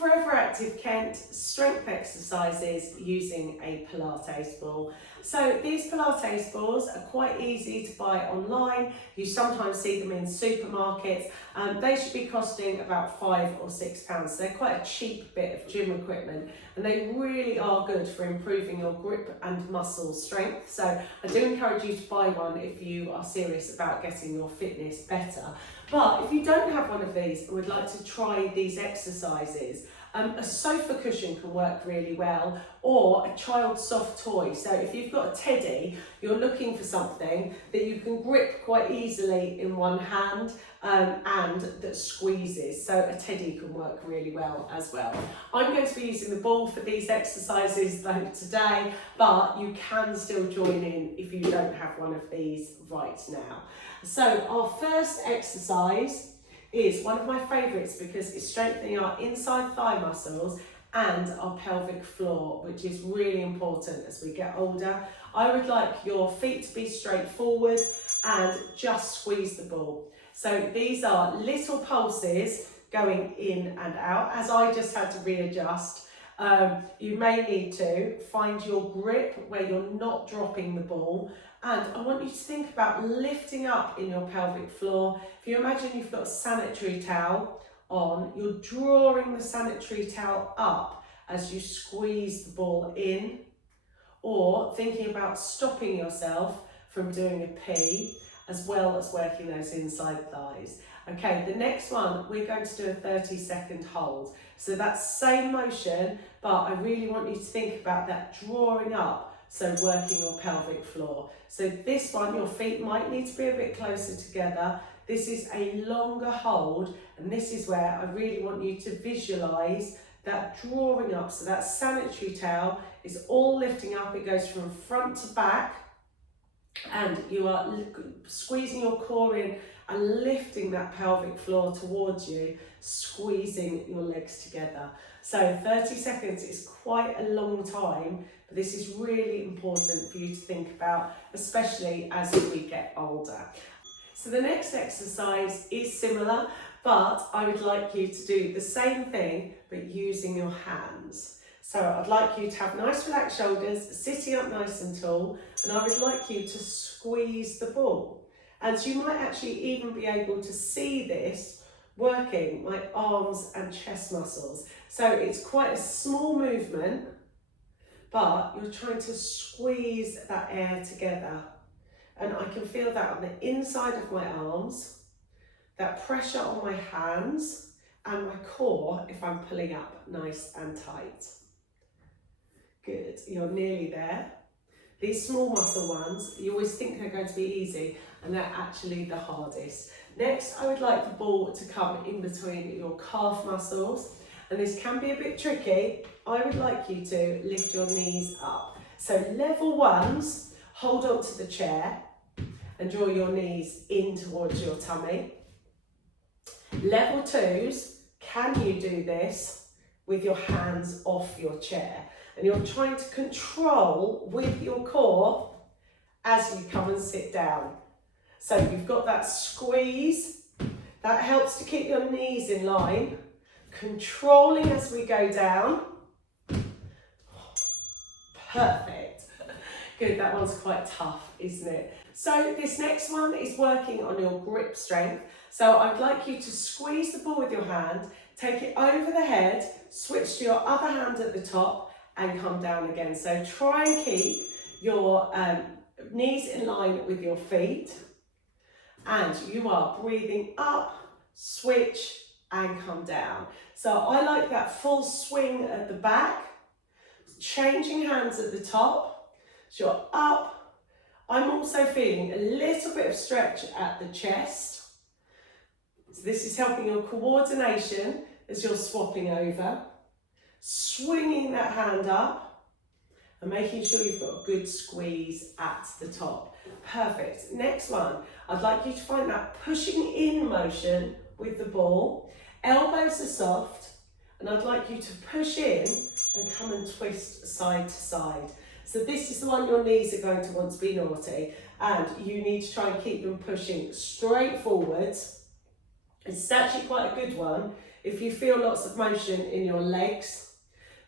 Forever Active Kent strength exercises using a Pilates ball. So these Pilates balls are quite easy to buy online. You sometimes see them in supermarkets. They should be costing about £5 or £6. So they're quite a cheap bit of gym equipment, and they really are good for improving your grip and muscle strength. So I do encourage you to buy one if you are serious about getting your fitness better. But if you don't have one of these and would like to try these exercises, a sofa cushion can work really well, or a child's soft toy. So if you've got a teddy, you're looking for something that you can grip quite easily in one hand and that squeezes. So a teddy can work really well as well. I'm going to be using the ball for these exercises though today, but you can still join in if you don't have one of these right now. So our first exercise is one of my favourites because it's strengthening our inside thigh muscles and our pelvic floor, which is really important as we get older. I would like your feet to be straight forward and just squeeze the ball. So these are little pulses going in and out, as I just had to readjust. You may need to find your grip where you're not dropping the ball. And I want you to think about lifting up in your pelvic floor. If you imagine you've got a sanitary towel on, you're drawing the sanitary towel up as you squeeze the ball in, or thinking about stopping yourself from doing a P, as well as working those inside thighs. Okay, the next one, we're going to do a 30-second hold. So that's same motion, but I really want you to think about that drawing up. So working your pelvic floor. So this one, your feet might need to be a bit closer together. This is a longer hold, and this is where I really want you to visualise that drawing up. So that sanitary towel is all lifting up. It goes from front to back, and you are squeezing your core in and lifting that pelvic floor towards you, squeezing your legs together. So 30 seconds is quite a long time, but this is really important for you to think about, especially as we get older. So the next exercise is similar, but I would like you to do the same thing, but using your hands. So I'd like you to have nice relaxed shoulders, sitting up nice and tall, and I would like you to squeeze the ball. And you might actually even be able to see this working my arms and chest muscles. So it's quite a small movement, but you're trying to squeeze that air together. And I can feel that on the inside of my arms, that pressure on my hands and my core if I'm pulling up nice and tight. Good, you're nearly there. These small muscle ones, you always think they're going to be easy, and they're actually the hardest. Next, I would like the ball to come in between your calf muscles, and this can be a bit tricky. I would like you to lift your knees up. So level ones, hold on to the chair and draw your knees in towards your tummy. Level twos, can you do this with your hands off your chair? And you're trying to control with your core as you come and sit down. So you've got that squeeze, that helps to keep your knees in line, controlling as we go down. Perfect. Good, that one's quite tough, isn't it? So this next one is working on your grip strength. So I'd like you to squeeze the ball with your hand, take it over the head, switch to your other hand at the top, and come down again. So try and keep your knees in line with your feet, and you are breathing up, switch, and come down. So I like that full swing at the back, changing hands at the top. So you're up. I'm also feeling a little bit of stretch at the chest. So this is helping your coordination as you're swapping over. Swinging that hand up and making sure you've got a good squeeze at the top. Perfect. Next one, I'd like you to find that pushing in motion with the ball. Elbows are soft, and I'd like you to push in and come and twist side to side. So this is the one your knees are going to want to be naughty, and you need to try and keep them pushing straight forwards It's actually quite a good one if you feel lots of motion in your legs,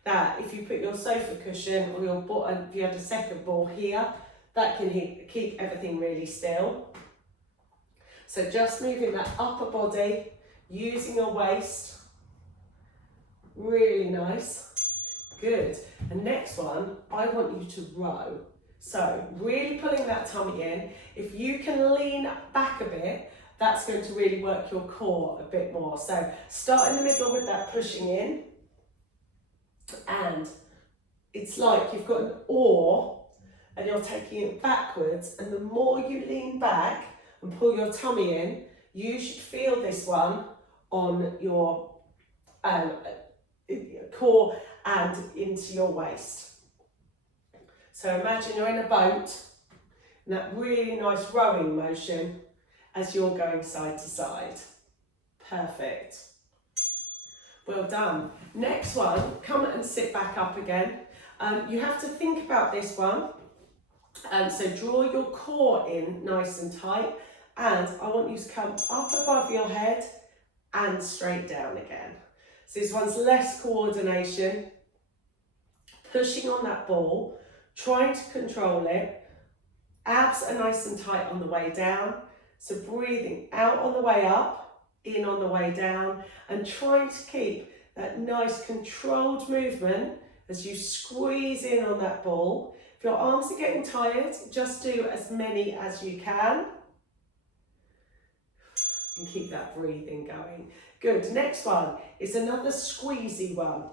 that if you put your sofa cushion or your bottom, if you had a second ball here, that can keep everything really still. So just moving that upper body, using your waist, really nice. Good. And next one, I want you to row. So really pulling that tummy in. If you can lean back a bit, that's going to really work your core a bit more. So start in the middle with that pushing in. And it's like you've got an oar and you're taking it backwards. And the more you lean back and pull your tummy in, you should feel this one on your core and into your waist. So imagine you're in a boat and that really nice rowing motion as you're going side to side. Perfect. Well done. Next one, come and sit back up again. You have to think about this one. So draw your core in nice and tight, and I want you to come up above your head and straight down again. So this one's less coordination, pushing on that ball, trying to control it. Abs are nice and tight on the way down. So breathing out on the way up, in on the way down, and trying to keep that nice controlled movement as you squeeze in on that ball. If your arms are getting tired, just do as many as you can. And keep that breathing going. Good. Next one is another squeezy one.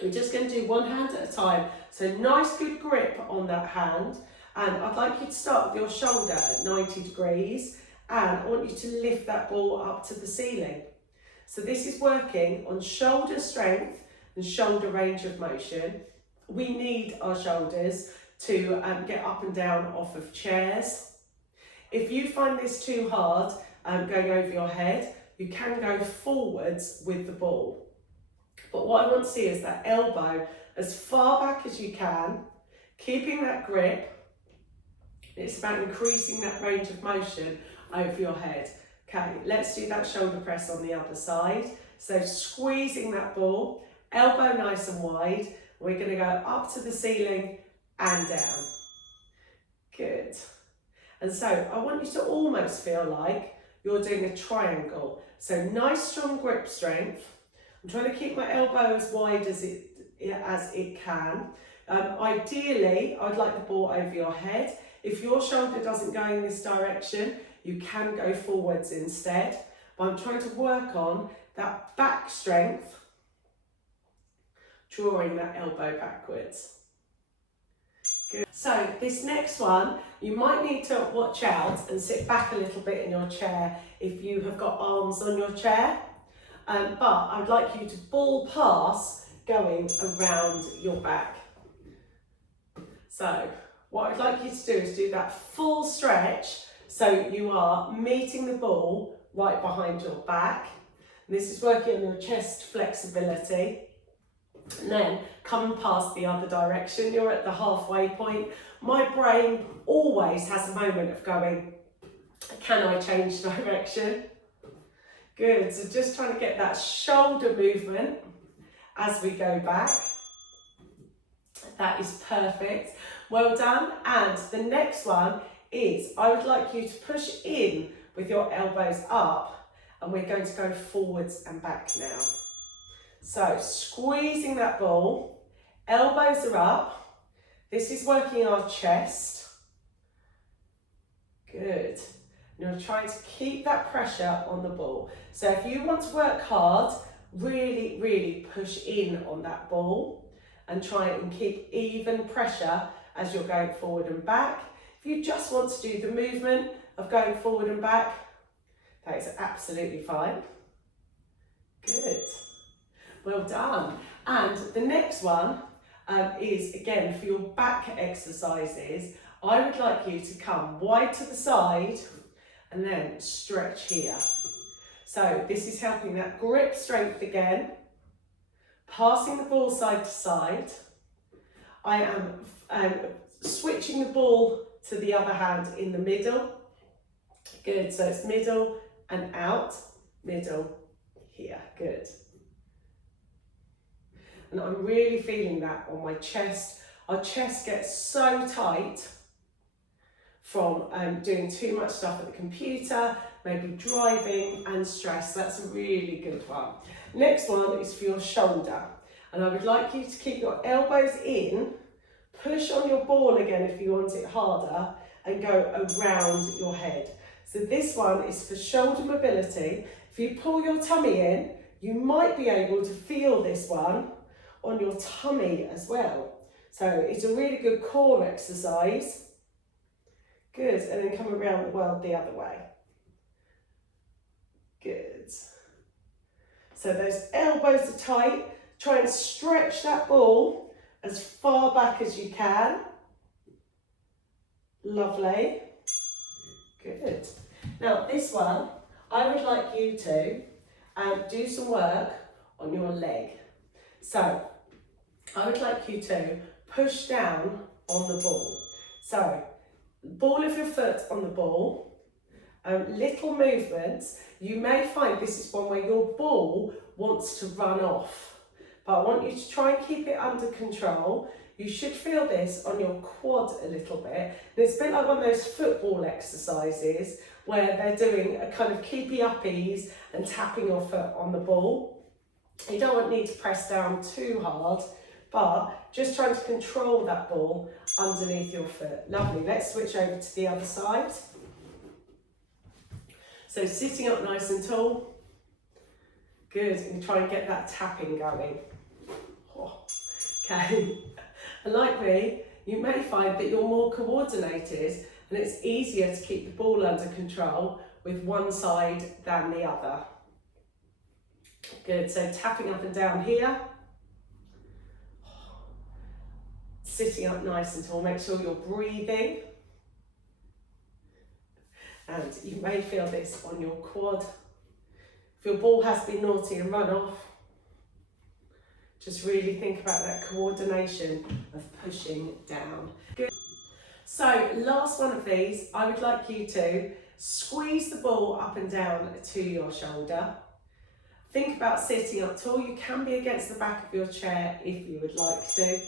We're just going to do one hand at a time. So nice good grip on that hand. And I'd like you to start with your shoulder at 90 degrees. And I want you to lift that ball up to the ceiling. So this is working on shoulder strength and shoulder range of motion. We need our shoulders to get up and down off of chairs. If you find this too hard, going over your head, you can go forwards with the ball. But what I want to see is that elbow as far back as you can, keeping that grip. It's about increasing that range of motion over your head. Okay, let's do that shoulder press on the other side. So squeezing that ball, elbow nice and wide. We're going to go up to the ceiling and down. Good. And so I want you to almost feel like you're doing a triangle. So nice strong grip strength. I'm trying to keep my elbow as wide as it can. Ideally, I'd like the ball over your head. If your shoulder doesn't go in this direction, you can go forwards instead. But I'm trying to work on that back strength, drawing that elbow backwards. Good. So this next one, you might need to watch out and sit back a little bit in your chair if you have got arms on your chair. But I'd like you to ball pass going around your back. So what I'd like you to do is do that full stretch so you are meeting the ball right behind your back. And this is working on your chest flexibility. And then come past the other direction. You're at the halfway point. My brain always has a moment of going, can I change direction? Good, so just trying to get that shoulder movement as we go back. That is perfect. Well done. And the next one is, I would like you to push in with your elbows up, and we're going to go forwards and back now. So squeezing that ball, elbows are up. This is working our chest. Good. You're trying to keep that pressure on the ball. So if you want to work hard, really, really push in on that ball and try and keep even pressure as you're going forward and back. If you just want to do the movement of going forward and back, that is absolutely fine. Good. Well done. And the next one is, again, for your back exercises. I would like you to come wide to the side and then stretch here. So this is helping that grip strength again, passing the ball side to side. I am switching the ball to the other hand in the middle. Good, so it's middle and out. middle, here, good. And I'm really feeling that on my chest. Our chest gets so tight from doing too much stuff at the computer, maybe driving and stress. That's a really good one. Next one is for your shoulder. And I would like you to keep your elbows in, push on your ball again if you want it harder, and go around your head. So this one is for shoulder mobility. If you pull your tummy in, you might be able to feel this one on your tummy as well. So it's a really good core exercise. Good, and then come around the world the other way. Good. So those elbows are tight. Try and stretch that ball as far back as you can. Lovely. Good. Now this one, I would like you to do some work on your leg. So I would like you to push down on the ball. So ball of your foot on the ball, little movements. You may find this is one where your ball wants to run off, but I want you to try and keep it under control. You should feel this on your quad a little bit. And it's a bit like one of those football exercises where they're doing a kind of keepy uppies and tapping your foot on the ball. You don't need to press down too hard, but just trying to control that ball underneath your foot. Lovely. Let's switch over to the other side. So sitting up nice and tall. Good. And try and get that tapping going. Oh. Okay. And like me, you may find that you're more coordinated and it's easier to keep the ball under control with one side than the other. Good. So tapping up and down here. Sitting up nice and tall, make sure you're breathing. And you may feel this on your quad. If your ball has been naughty and run off, just really think about that coordination of pushing down. Good. So last one of these, I would like you to squeeze the ball up and down to your shoulder. Think about sitting up tall. You can be against the back of your chair if you would like to.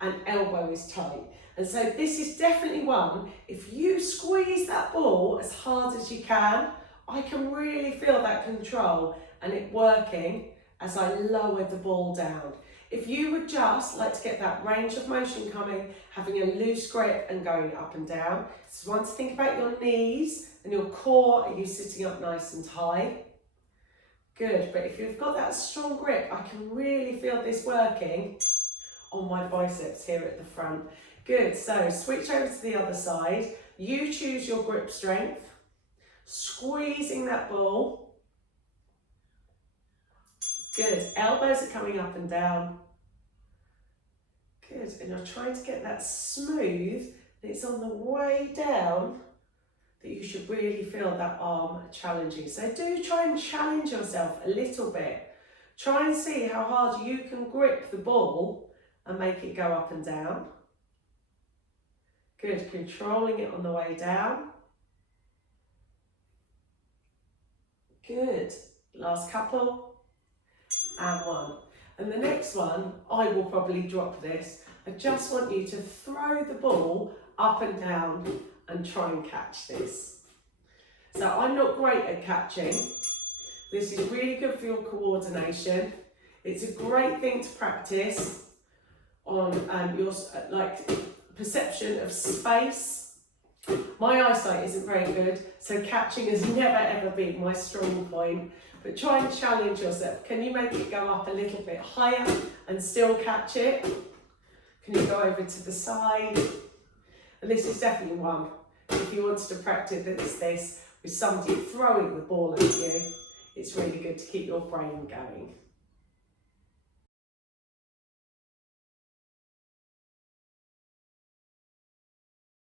And elbow is tight. And so this is definitely one, if you squeeze that ball as hard as you can, I can really feel that control and it working as I lower the ball down. If you would just like to get that range of motion coming, having a loose grip and going up and down, it's one to think about your knees and your core. Are you sitting up nice and high? Good, but if you've got that strong grip, I can really feel this working on my biceps here at the front. Good, so switch over to the other side. You choose your grip strength, squeezing that ball. Good, elbows are coming up and down. Good, and you're trying to get that smooth, and it's on the way down that you should really feel that arm challenging. So do try and challenge yourself a little bit. Try and see how hard you can grip the ball and make it go up and down. Good, controlling it on the way down. Good, last couple, and one. And the next one, I will probably drop this. I just want you to throw the ball up and down and try and catch this. So I'm not great at catching. This is really good for your coordination. It's a great thing to practice on your perception of space. My eyesight isn't very good, so catching has never ever been my strong point, but try and challenge yourself. Can you make it go up a little bit higher and still catch it? Can you go over to the side? And this is definitely one, if you wanted to practice this with somebody throwing the ball at you, it's really good to keep your brain going.